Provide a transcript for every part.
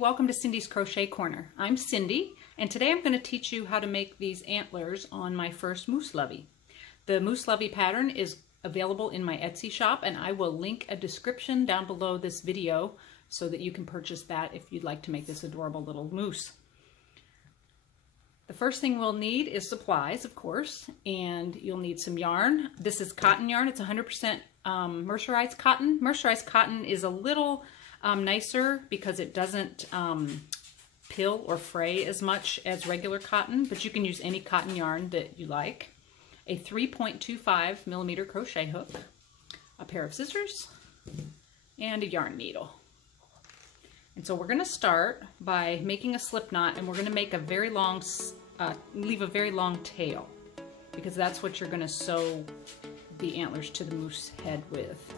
welcome to Cindy's Crochet Corner. I'm Cindy, and today I'm going to teach you how to make these antlers on my first moose lovey. The moose lovey pattern is available in my Etsy shop, and I will link a description down below this video so that you can purchase that if you'd like to make this adorable little moose. The first thing we'll need is supplies, of course, and you'll need some yarn. This is cotton yarn. It's 100% mercerized cotton. Mercerized cotton is a little nicer because it doesn't pill or fray as much as regular cotton, but you can use any cotton yarn that you like. A 3.25 millimeter crochet hook, a pair of scissors, and a yarn needle. And so we're going to start by making a slip knot, and we're going to make a very long, leave a very long tail, because that's what you're going to sew the antlers to the moose head with.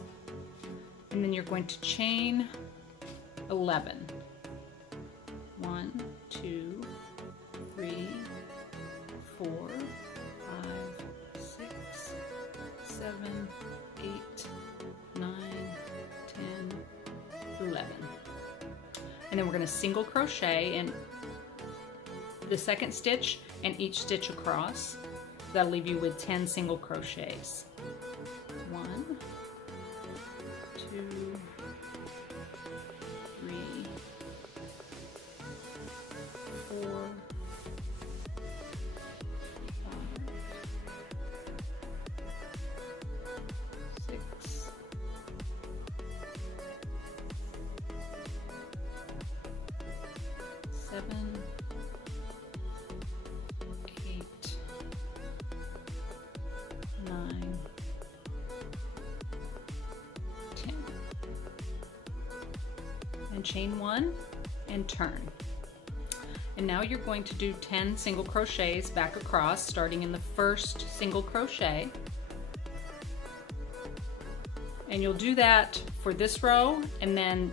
And then you're going to chain 11. 1, 2, 3, 4, 5, 6, 7, 8, 9, 10, 11. And then we're going to single crochet in the second stitch and each stitch across. That'll leave you with 10 single crochets. 1, 2, 3, 4, 5, 6, 7, 8, 9, 10. And chain 1 and turn. And now you're going to do 10 single crochets back across, starting in the first single crochet. And you'll do that for this row and then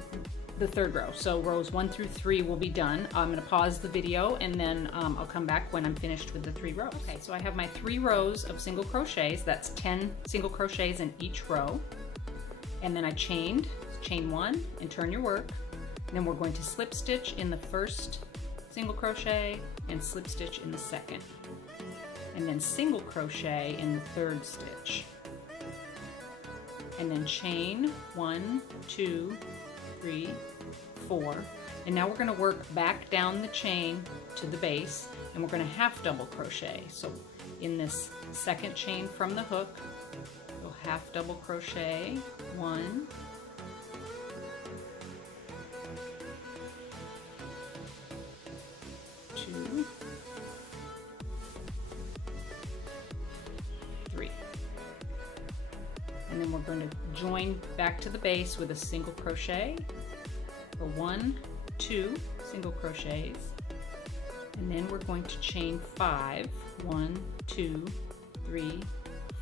the third row. So rows 1 through 3 will be done. I'm going to pause the video and then I'll come back when I'm finished with the 3 rows. Okay, so I have my 3 rows of single crochets. That's 10 single crochets in each row. And then I chain 1 and turn your work. And then we're going to slip stitch in the first single crochet and slip stitch in the second. And then single crochet in the third stitch. And then chain 1, 2, 3, 4. And now we're going to work back down the chain to the base, and we're going to half double crochet. So in this second chain from the hook, you'll half double crochet 1, 2, 3. And then we're going to join back to the base with a single crochet for 1, 2 single crochets, and then we're going to chain 5, 1, 2, 3,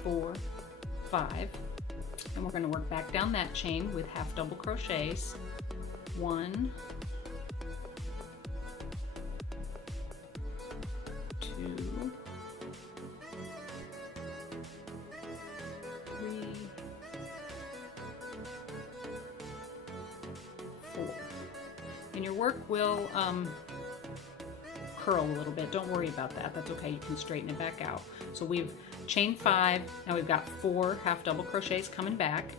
4, 5, and we're going to work back down that chain with half double crochets, 1, 2, 3, 4. And your work will curl a little bit. Don't worry about that. That's okay. You can straighten it back out. So we've chained 5. Now we've got 4 half double crochets coming back.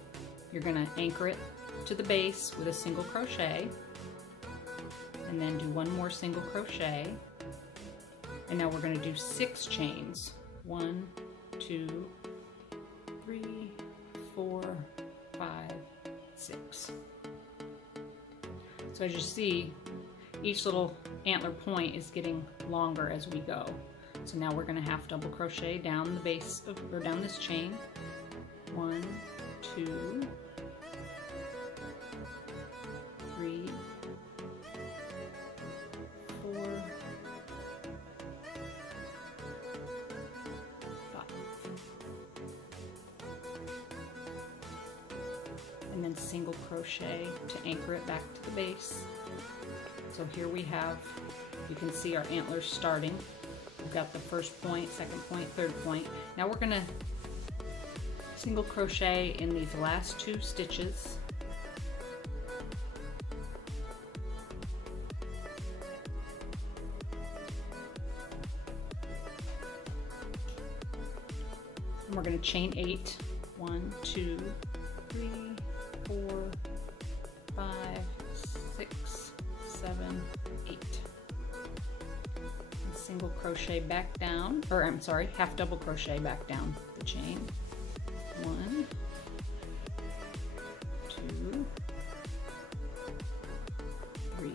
You're going to anchor it to the base with a single crochet, and then do 1 more single crochet. And now we're going to do 6 chains. 1, 2, 3, 4, 5, 6. So as you see, each little antler point is getting longer as we go. So now we're going to half double crochet down the base of, or down this chain. 1, 2, 3, 4, 5. And then single crochet to anchor it back to the base. So here we have, you can see our antlers starting. We've got the first point, second point, third point. Now we're going to single crochet in these last 2 stitches And we're going to chain 8. 1, 2, 3, 4, 5, 6, 7, 8. And single crochet back down, or I'm sorry, half double crochet back down the chain. 1, 2, 3,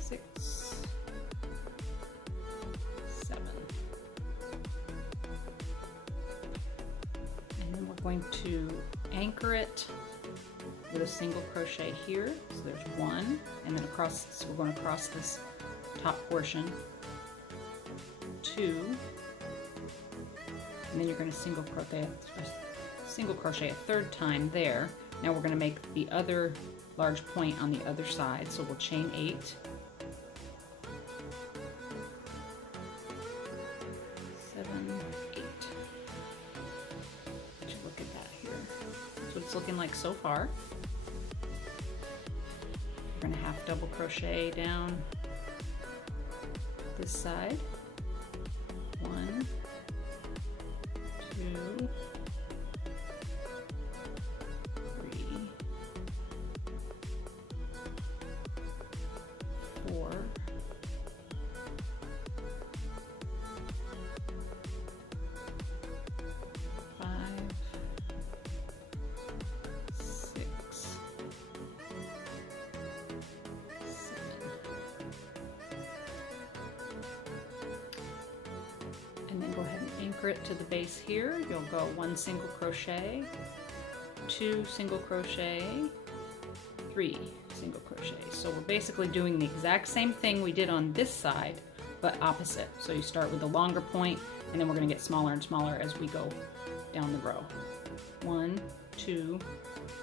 6, 7. And then we're going to anchor it with a single crochet here. So there's 1, and then across, so we're going to cross this top portion, 2, and then you're going to single crochet a third time there. Now we're going to make the other large point on the other side, so we'll chain 8. 7, 8. Would you look at that here? That's what it's looking like so far. We're going to half double crochet down this side. 1, 2, 3, 4, 5, 6, 7. And then go ahead and anchor it to the base here. You'll go 1 single crochet, 2 single crochet, 3 single crochet. So we're basically doing the exact same thing we did on this side, but opposite. So you start with the longer point, and then we're going to get smaller and smaller as we go down the row. 1, 2,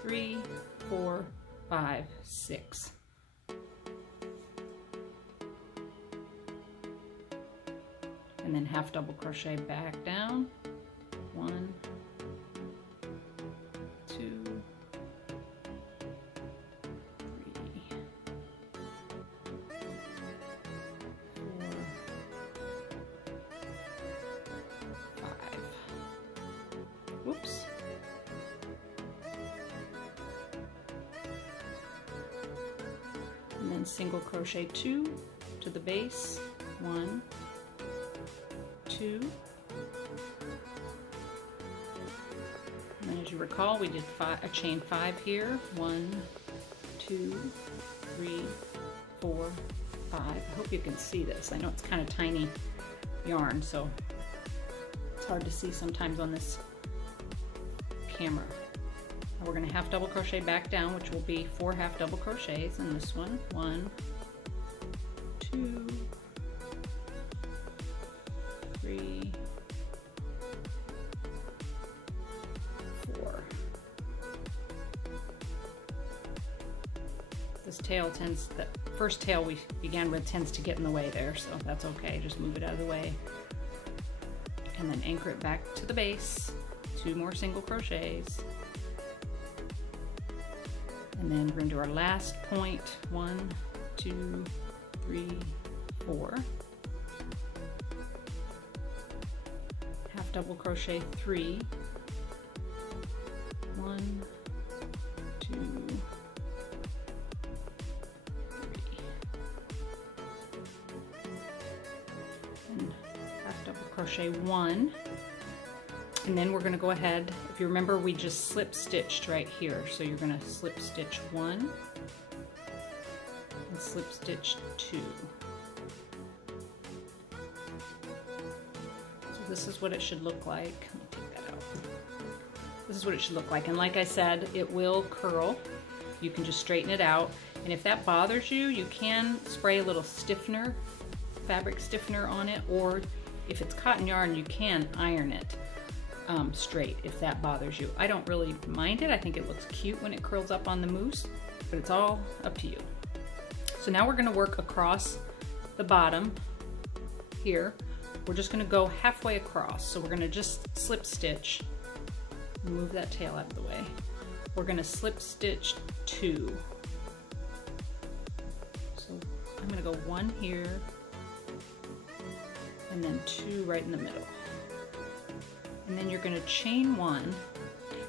3, 4, 5, 6. And then half double crochet back down. 1, 2, 3, 4, 5. Whoops. And then single crochet 2 to the base. 1, 2. And then as you recall, we did a chain 5 here. 1, 2, 3, 4, 5. I hope you can see this. I know it's kind of tiny yarn, so it's hard to see sometimes on this camera. Now we're going to half double crochet back down, which will be 4 half double crochets in this one. 1, 2, 3, 4. This tail tends, the first tail we began with tends to get in the way there, so that's okay. Just move it out of the way. And then anchor it back to the base. 2 more single crochets. And then we're going to do our last point. 1, 2, 3, 4. Half double crochet 3. 1, 2, 3. And half double crochet 1. And then we're going to go ahead, if you remember, we just slip stitched right here. So you're going to slip stitch 1 and slip stitch 2. So this is what it should look like. Let me take that out. This is what it should look like. And like I said, it will curl. You can just straighten it out. And if that bothers you, you can spray a little stiffener, fabric stiffener on it, or if it's cotton yarn, you can iron it. Straight if that bothers you. I don't really mind it. I think it looks cute when it curls up on the moose, but it's all up to you. So now we're going to work across the bottom here. We're just going to go halfway across. So we're going to just slip stitch, move that tail out of the way. we're going to slip stitch 2. So I'm going to go 1 here and then 2 right in the middle. And then you're going to chain 1.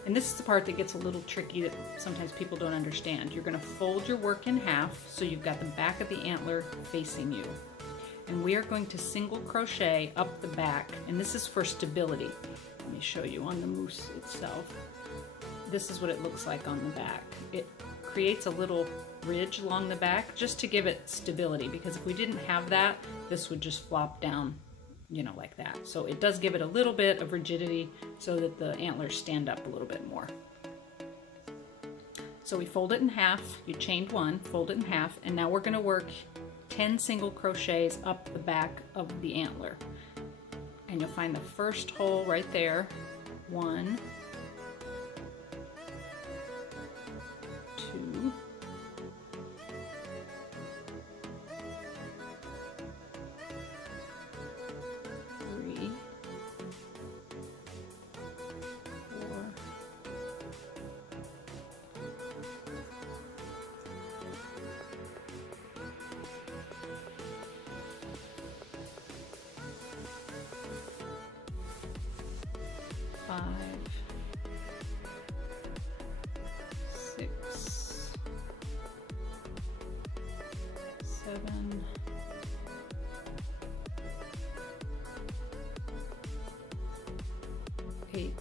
And this is the part that gets a little tricky that sometimes people don't understand. You're going to fold your work in half so you've got the back of the antler facing you. And we are going to single crochet up the back, and this is for stability. Let me show you on the moose itself. This is what it looks like on the back. It creates a little ridge along the back just to give it stability, because if we didn't have that, this would just flop down, you know, like that. So it does give it a little bit of rigidity so that the antlers stand up a little bit more. So we fold it in half, you chained 1, fold it in half, and now we're going to work 10 single crochets up the back of the antler. And you'll find the first hole right there. 1, 2, 3, 4, 5, 6, 7, 8,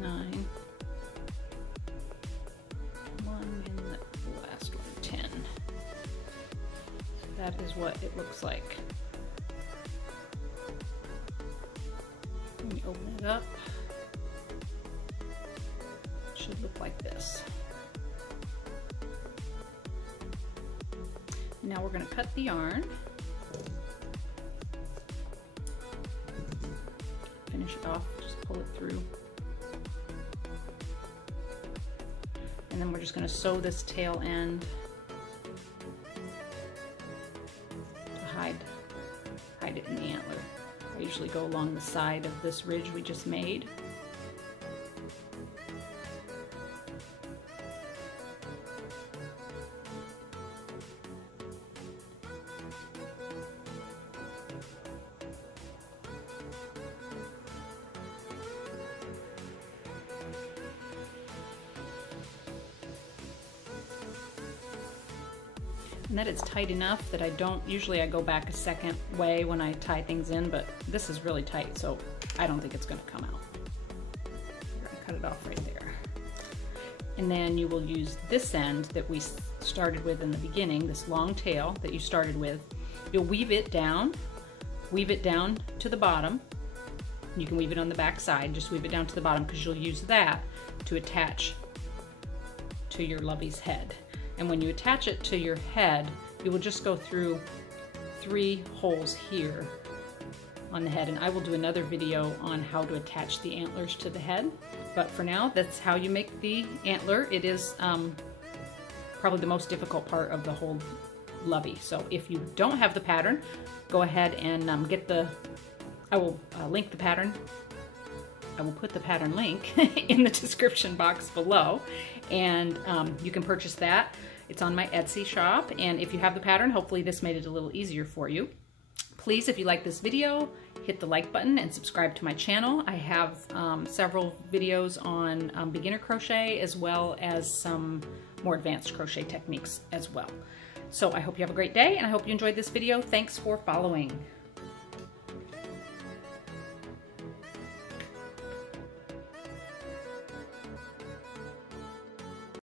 9, 1, and the last one, 10. That is what it looks like. Let me open it up. It should look like this. Now we're going to cut the yarn. Finish it off, just pull it through. And then we're just going to sew this tail end to hide it in the antler. I usually go along the side of this ridge we just made. And that it's tight enough that I don't, usually I go back a second way when I tie things in, but this is really tight, so I don't think it's going to come out. I'm going to cut it off right there. And then you will use this end that we started with in the beginning, this long tail that you started with. You'll weave it down to the bottom. You can weave it on the back side, just weave it down to the bottom because you'll use that to attach to your lovey's head. And when you attach it to your head, you will just go through 3 holes here on the head. And I will do another video on how to attach the antlers to the head. But for now, that's how you make the antler. It is probably the most difficult part of the whole lovey. So if you don't have the pattern, go ahead and get the, I will link the pattern. I will put the pattern link in the description box below, and you can purchase that. It's on my Etsy shop, and if you have the pattern, hopefully this made it a little easier for you. Please, if you like this video, hit the like button and subscribe to my channel. I have several videos on beginner crochet as well as some more advanced crochet techniques as well. So I hope you have a great day, and I hope you enjoyed this video. Thanks for following.